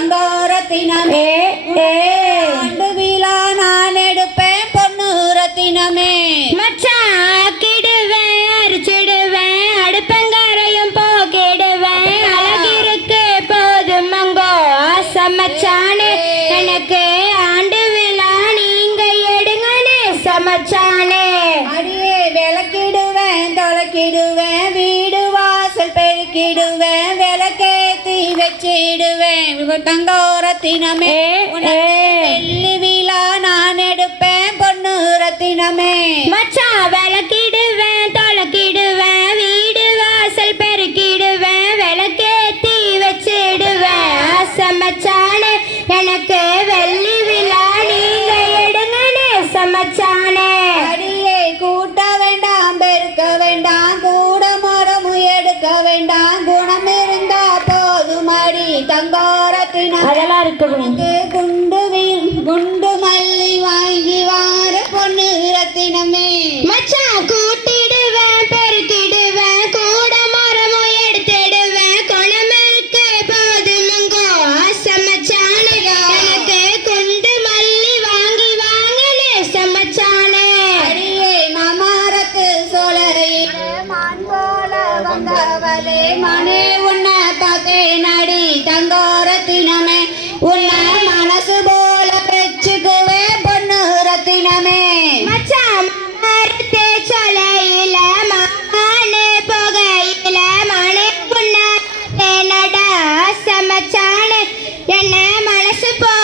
தங்கோரத்தினமே ஆண்டு விழா நான் எடுப்பேன் பொண்ணு ரத்தினமே எனக்கு ஆண்டு விழா நீங்க எடுங்கனே சமைச்சானே. அடியே விளக்கிடுவேன் தொலைக்கிடுவேன் வீடு வாசல் பெருக்கிடுவேன். தங்கோரத்தினமே உனக்கு வெள்ளி விழா நான் எடுப்பேன் பொண்ணு ரத்தினமே மச்சா C'est pas...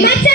Amen.